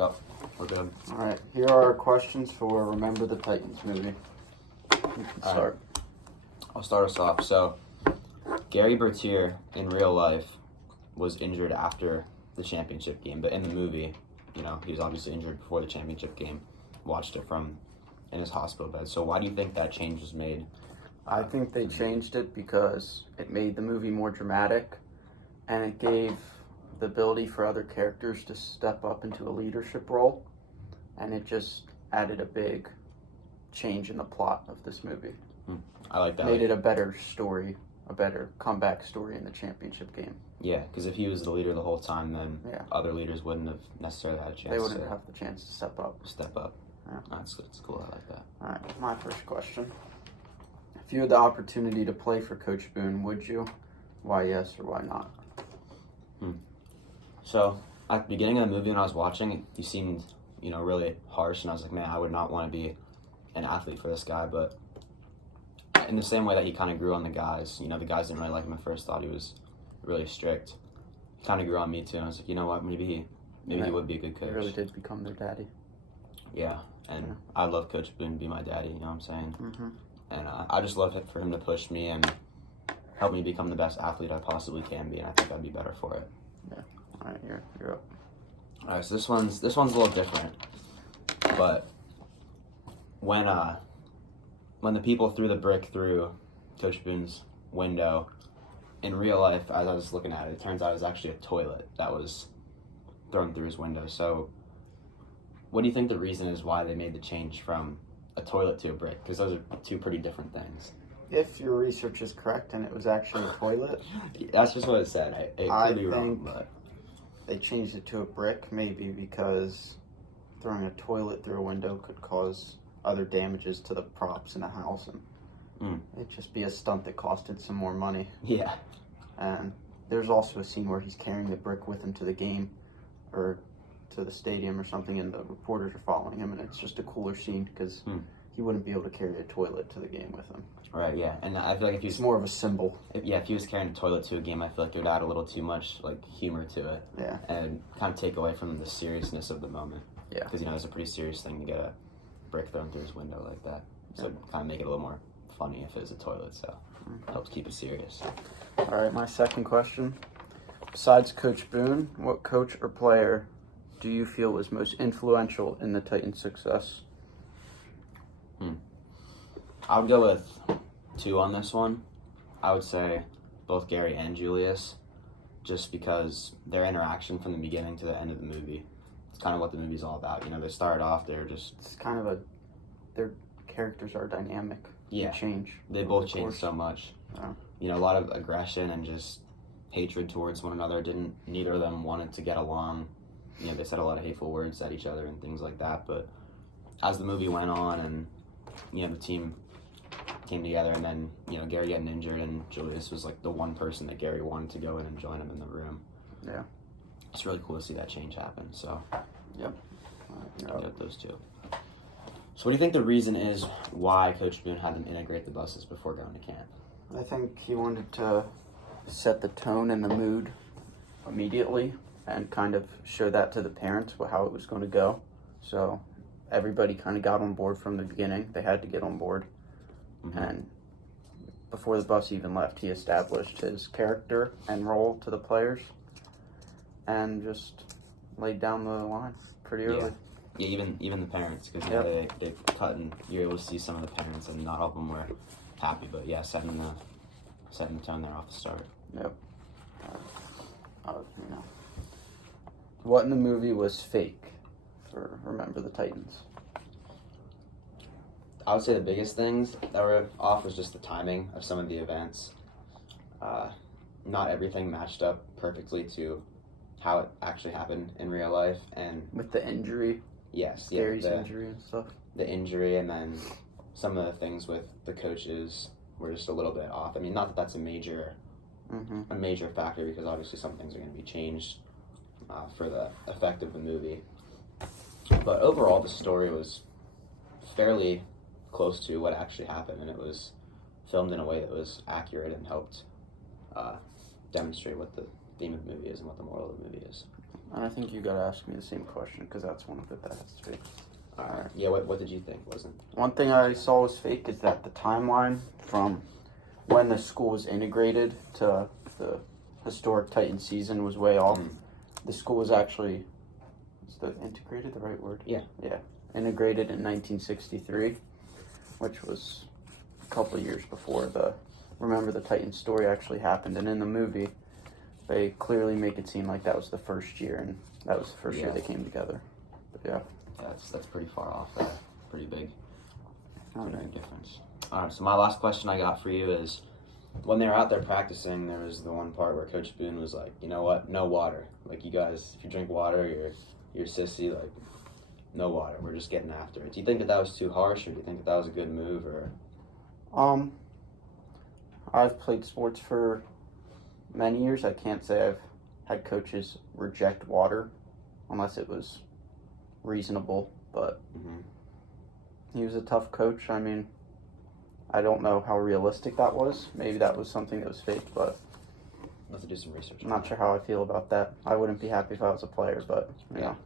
Yep, we're good. All right, here are our questions for Remember the Titans movie. You can start. I'll start us off. So, Gary Bertier in real life was injured after the championship game, but in the movie, he was obviously injured before the championship game. Watched it from in his hospital bed. So why do you think that change was made? I think they changed it because it made the movie more dramatic, and it gave the ability for other characters to step up into a leadership role, and it just added a big change in the plot of this movie. I like that. Made it a better story, a better comeback story in the championship game. Yeah, because if he was the leader the whole time, then other leaders wouldn't have necessarily had a chance. They wouldn't have the chance to step up. Yeah. That's cool. I like that. All right, my first question. If you had the opportunity to play for Coach Boone, would you? Why yes or why not? So, at the beginning of the movie when I was watching, he seemed, really harsh, and I was like, man, I would not want to be an athlete for this guy, but in the same way that he kind of grew on the guys, the guys didn't really like him at first, thought he was really strict. He kind of grew on me too, and I was like, you know what, maybe he would be a good coach. He really did become their daddy. Yeah, and I love Coach Boone to be my daddy, you know what I'm saying? Mm-hmm. And I just love it for him to push me and help me become the best athlete I possibly can be, and I think I'd be better for it. Yeah. All right, you're up. All right, so this one's a little different, but when the people threw the brick through Coach Boone's window, in real life, as I was looking at it, it turns out it was actually a toilet that was thrown through his window. So, what do you think the reason is why they made the change from a toilet to a brick? Because those are two pretty different things. If your research is correct and it was actually a toilet, that's just what it said. It could be wrong, but they changed it to a brick maybe because throwing a toilet through a window could cause other damages to the props in the house, and it'd just be a stunt that costed some more money. Yeah. And there's also a scene where he's carrying the brick with him to the game or to the stadium or something, and the reporters are following him, and it's just a cooler scene because he wouldn't be able to carry a toilet to the game with him. Right, yeah. And I feel like if he was more of a symbol. If he was carrying a toilet to a game, I feel like it would add a little too much humor to it. Yeah. And kind of take away from the seriousness of the moment. Yeah. Because it's a pretty serious thing to get a brick thrown through his window like that. So it'd kind of make it a little more funny if it was a toilet, so it helps keep it serious. All right, my second question. Besides Coach Boone, what coach or player do you feel was most influential in the Titans' success? I would go with two on this one. I would say both Gary and Julius, just because their interaction from the beginning to the end of the movie, it's kind of what the movie's all about. They started off, it's kind of their characters are dynamic. Yeah. They change. They both changed so much. Yeah. A lot of aggression and just hatred towards one another. Neither of them wanted to get along. They said a lot of hateful words at each other and things like that. But as the movie went on and, the team came together, and then, Gary getting injured, and Julius was the one person that Gary wanted to go in and join him in the room. Yeah. It's really cool to see that change happen. So, yep. Those two. So what do you think the reason is why Coach Boone had them integrate the buses before going to camp? I think he wanted to set the tone and the mood immediately and kind of show that to the parents how it was going to go. So everybody kind of got on board from the beginning. They had to get on board. And before the bus even left, he established his character and role to the players and just laid down the line pretty early. Yeah, even the parents, because they cut, and you're able to see some of the parents, and not all of them were happy, but setting the tone there off the start. Yep. What in the movie was fake for Remember the Titans? I would say the biggest things that were off was just the timing of some of the events. Not everything matched up perfectly to how it actually happened in real life, and with the injury. Yes, Gary's injury and stuff. The injury, and then some of the things with the coaches were just a little bit off. I mean, not that that's a major factor, because obviously some things are going to be changed for the effect of the movie. But overall, the story was fairly close to what actually happened, and it was filmed in a way that was accurate and helped demonstrate what the theme of the movie is and what the moral of the movie is. And I think you gotta ask me the same question because that's one of it that's fake. All right. Yeah. What did you think wasn't? One thing I saw was fake is that the timeline from when the school was integrated to the historic Titan season was way off. The school was actually, is the integrated the right word? Yeah. Yeah. Integrated in 1963, which was a couple of years before the Remember the Titans story actually happened. And in the movie, they clearly make it seem like that was the first year, and that was the first year they came together. But yeah. That's pretty far off. Pretty big. Oh, Pretty big difference. All right. So my last question I got for you is, when they were out there practicing, there was the one part where Coach Boone was like, you know what, no water. Like, you guys, if you drink water, you're sissy. Like, no water. We're just getting after it. Do you think that was too harsh, or do you think that was a good move, or? I've played sports for many years. I can't say I've had coaches reject water unless it was reasonable, but he was a tough coach. I mean, I don't know how realistic that was. Maybe that was something that was fake, but Let's do some research. I'm not sure how I feel about that. I wouldn't be happy if I was a player, but you know.